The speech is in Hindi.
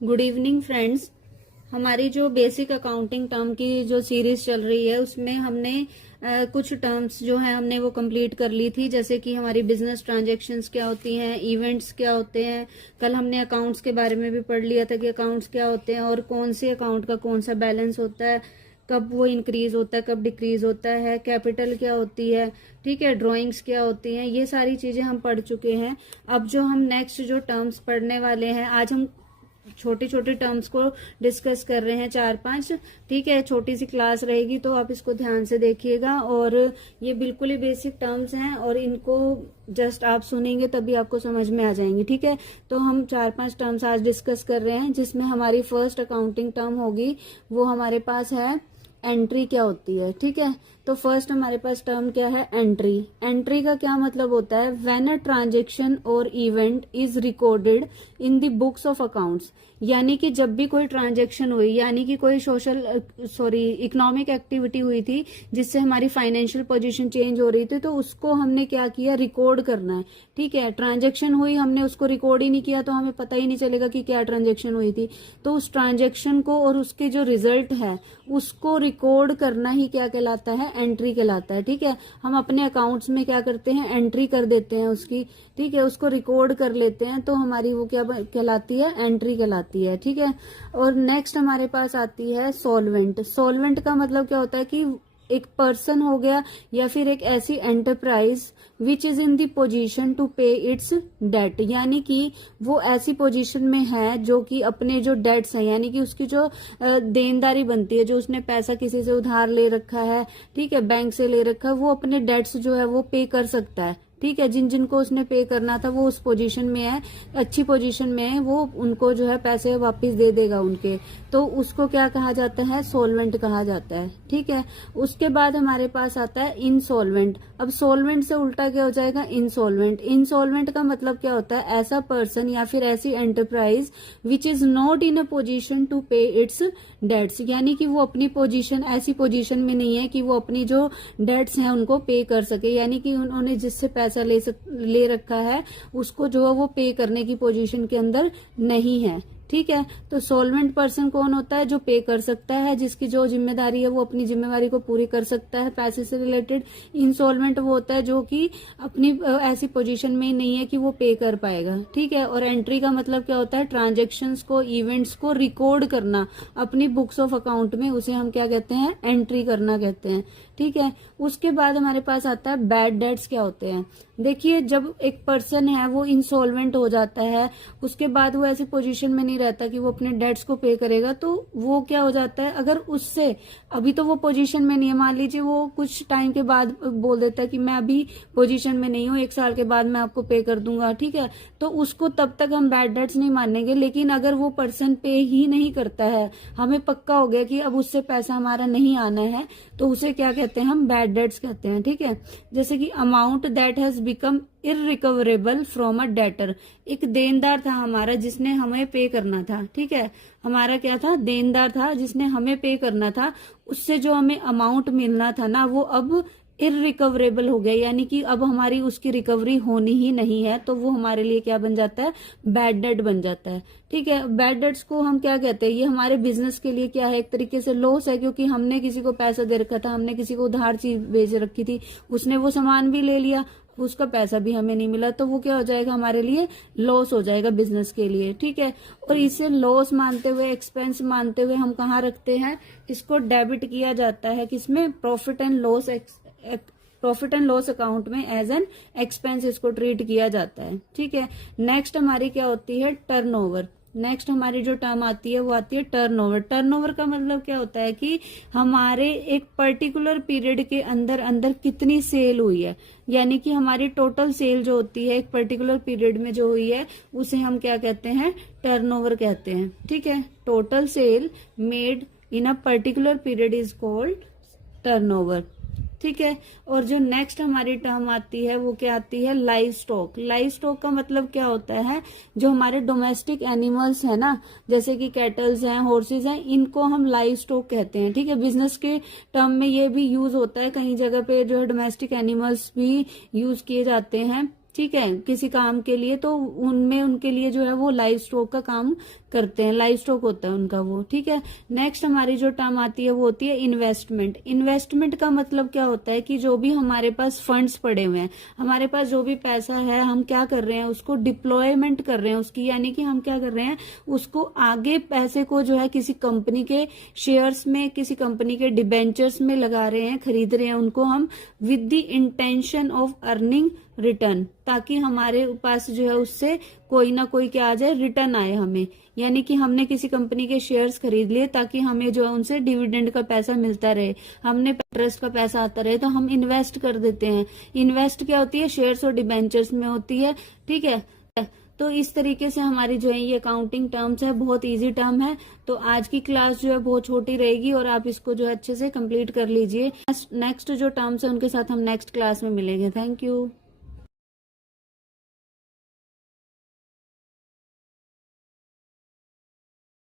Good evening friends. हमारी जो बेसिक अकाउंटिंग टर्म की जो सीरीज चल रही है उसमें हमने कुछ टर्म्स जो है हमने वो कंप्लीट कर ली थी, जैसे कि हमारी बिजनेस ट्रांजैक्शंस क्या होती हैं, इवेंट्स क्या होते हैं। कल हमने अकाउंट्स के बारे में भी पढ़ लिया था कि अकाउंट्स क्या होते हैं और कौन से अकाउंट का कौन सा बैलेंस होता है, कब वो इंक्रीज होता है, कब डिक्रीज होता है, कैपिटल क्या होती है, ठीक है, ड्राइंग्स क्या होती हैं, ये सारी चीजें हम पढ़ चुके हैं। अब जो हम नेक्स्ट जो टर्म्स पढ़ने वाले हैं, आज हम छोटे छोटे टर्म्स को डिस्कस कर रहे हैं, 4-5। ठीक है, छोटी सी क्लास रहेगी तो आप इसको ध्यान से देखिएगा। और ये बिल्कुल ही बेसिक टर्म्स हैं और इनको जस्ट आप सुनेंगे तभी आपको समझ में आ जाएंगे। ठीक है, तो हम 4-5 टर्म्स आज डिस्कस कर रहे हैं, जिसमें हमारी फर्स्ट अकाउंटिंग टर्म होगी वो हमारे पास है एंट्री क्या होती है। ठीक है, तो फर्स्ट हमारे पास टर्म क्या है, एंट्री। एंट्री का क्या मतलब होता है, व्हेन अ ट्रांजैक्शन और event is recorded in the books of accounts. यानी कि जब भी कोई ट्रांजैक्शन हुई, यानी कि कोई इकोनॉमिक एक्टिविटी हुई थी जिससे हमारी फाइनेंशियल पोजीशन चेंज हो रही थी, तो उसको हमने क्या किया, रिकॉर्ड करना है। ठीक है, ट्रांजैक्शन हुई, हमने उसको रिकॉर्ड ही नहीं किया तो हमें पता ही नहीं चलेगा कि क्या ट्रांजैक्शन हुई थी। तो उस ट्रांजैक्शन को और उसके जो रिजल्ट है उसको रिकॉर्ड करना ही क्या कहलाता है, एंट्री कहलाता है। ठीक है, हम अपने अकाउंट्स में क्या करते हैं, एंट्री कर देते हैं उसकी। ठीक है, उसको रिकॉर्ड कर लेते हैं तो हमारी वो क्या कहलाती है, एंट्री कहलाती है। ठीक है, और नेक्स्ट हमारे पास आती है सॉल्वेंट। सॉल्वेंट का मतलब क्या होता है कि एक पर्सन हो गया या फिर एक ऐसी enterprise which is in the position to pay its debt. यानी कि वो ऐसी पोजीशन में है जो कि अपने जो डेट्स हैं, यानी कि उसकी जो देनदारी बनती है, जो उसने पैसा किसी से उधार ले रखा है, ठीक है, बैंक से ले रखा है, वो अपने डेट्स जो है वो पे कर सकता है। ठीक है, जिन जिनको उसने पे करना था वो उस पोजीशन में है, अच्छी पोजीशन में है, वो उनको जो है पैसे वापस दे देगा उनके, तो उसको क्या कहा जाता है, सोलवेंट कहा जाता है। ठीक है, उसके बाद हमारे पास आता है इनसॉल्वेंट। अब सोलवेंट से उल्टा क्या हो जाएगा, इनसॉल्वेंट। इनसॉल्वेंट का मतलब क्या होता है, ऐसा पर्सन या फिर ऐसी enterprise which is not in a position to pay its debts. यानी कि वो अपनी पोजीशन, ऐसी पोजीशन में नहीं है कि वो अपनी जो डेट्स हैं उनको पे कर सके, यानी कि उन्होंने जिससे पैसा ले रखा है उसको जो है वो पे करने की पोजीशन के अंदर नहीं है। ठीक है, तो सोलवेंट पर्सन कौन होता है, जो पे कर सकता है, जिसकी जो जिम्मेदारी है वो अपनी जिम्मेदारी को पूरी कर सकता है पैसे से रिलेटेड। इनसॉल्वेंट वो होता है जो कि अपनी ऐसी पोजीशन में नहीं है कि वो पे कर पाएगा। ठीक है, और एंट्री का मतलब क्या होता है, ट्रांजैक्शंस को, इवेंट्स को रिकॉर्ड करना अपनी बुक्स ऑफ अकाउंट में, उसे हम क्या कहते हैं, एंट्री करना कहते हैं। ठीक है, उसके बाद हमारे पास आता है बैड डेट्स क्या होते हैं। देखिए, जब एक पर्सन है वो इंसॉल्वेंट हो जाता है, उसके बाद वो ऐसी पोजीशन में नहीं रहता कि वो अपने डेट्स को पे करेगा, तो वो क्या हो जाता है, अगर उससे अभी तो वो पोजीशन में नहीं है, मान लीजिए वो कुछ टाइम के बाद बोल देता है कि मैं अभी पोजीशन में नहीं हूँ, 1 साल के बाद मैं आपको पे कर दूंगा। ठीक है, तो उसको तब तक हम बैड डेट्स नहीं मानेंगे। लेकिन अगर वो पर्सन पे ही नहीं करता है, हमें पक्का हो गया कि अब उससे पैसा हमारा नहीं आना है, तो उसे क्या कहते हैं, हम बैड डेट्स कहते हैं। ठीक है, जैसे कि amount that has become irrecoverable from a debtor. एक देनदार था हमारा जिसने हमें पे करना था। ठीक है, हमारा क्या था, देनदार था जिसने हमें पे करना था, उससे जो हमें अमाउंट मिलना था ना वो अब इरिकवरेबल हो गया, यानी कि अब हमारी उसकी रिकवरी होनी ही नहीं है, तो वो हमारे लिए क्या बन जाता है, बैड डेट बन जाता है। ठीक है, बैड डेट्स को हम क्या कहते हैं, ये हमारे बिजनेस के लिए क्या है, एक तरीके से लॉस है, क्योंकि हमने किसी को पैसा दे रखा था, हमने किसी को उधार चीज बेच रखी थी, उसने वो सामान भी ले लिया, उसका पैसा भी हमें नहीं मिला, तो वो क्या हो जाएगा, हमारे लिए लॉस हो जाएगा बिजनेस के लिए। ठीक है, और इसे लॉस मानते हुए, एक्सपेंस मानते हुए हम कहाँ रखते हैं, इसको डेबिट किया जाता है, किसमें, प्रॉफिट एंड लॉस अकाउंट में एज एन एक्सपेंस इसको ट्रीट किया जाता है। ठीक है, नेक्स्ट हमारी क्या होती है, टर्नओवर। नेक्स्ट हमारी जो टर्म आती है वो आती है टर्नओवर। टर्नओवर का मतलब क्या होता है कि हमारे एक पर्टिकुलर पीरियड के अंदर अंदर कितनी सेल हुई है, यानी कि हमारी टोटल सेल जो होती है एक पर्टिकुलर पीरियड में जो हुई है उसे हम क्या कहते हैं, टर्नओवर कहते हैं। ठीक है, total sale made in a particular period is called turnover. ठीक है, और जो नेक्स्ट हमारी टर्म आती है वो क्या आती है, लाइव स्टॉक। लाइव स्टॉक का मतलब क्या होता है, जो हमारे डोमेस्टिक एनिमल्स है ना, जैसे कि कैटल्स हैं, हॉर्सेज हैं, इनको हम लाइव स्टॉक कहते हैं। ठीक है, बिजनेस के टर्म में ये भी यूज होता है, कहीं जगह पे जो है डोमेस्टिक एनिमल्स भी यूज किए जाते हैं। ठीक है, किसी काम के लिए, तो उनमें उनके लिए जो है वो लाइव स्टॉक का काम करते हैं, लाइव स्टॉक होता है उनका वो, ठीक है। नेक्स्ट हमारी जो टर्म आती है वो होती है इन्वेस्टमेंट। इन्वेस्टमेंट का मतलब क्या होता है कि जो भी हमारे पास फंड्स पड़े हुए हैं, हमारे पास जो भी पैसा है, हम क्या कर रहे हैं उसको डिप्लॉयमेंट कर रहे हैं उसकी, यानी कि हम क्या कर रहे हैं उसको आगे पैसे को जो है किसी कंपनी के शेयर्स में, किसी कंपनी के डिबेंचर्स में लगा रहे हैं, खरीद रहे हैं उनको हम with the intention of earning return, ताकि हमारे पास जो है उससे कोई ना कोई क्या आ जाए, रिटर्न आए हमें। यानी कि हमने किसी कंपनी के शेयर्स खरीद लिए ताकि हमें जो है उनसे डिविडेंड का पैसा मिलता रहे, हमने इंटरेस्ट का पैसा आता रहे, तो हम इन्वेस्ट कर देते हैं। इन्वेस्ट क्या होती है, शेयर्स और डिबेंचर्स में होती है, ठीक है। तो इस तरीके से हमारी जो है ये अकाउंटिंग टर्म्स है, बहुत इजी टर्म है। तो आज की क्लास जो है बहुत छोटी रहेगी और आप इसको जो है अच्छे से कंप्लीट कर लीजिए। नेक्स्ट जो टर्म्स है उनके साथ हम नेक्स्ट क्लास में मिलेंगे। Thank you.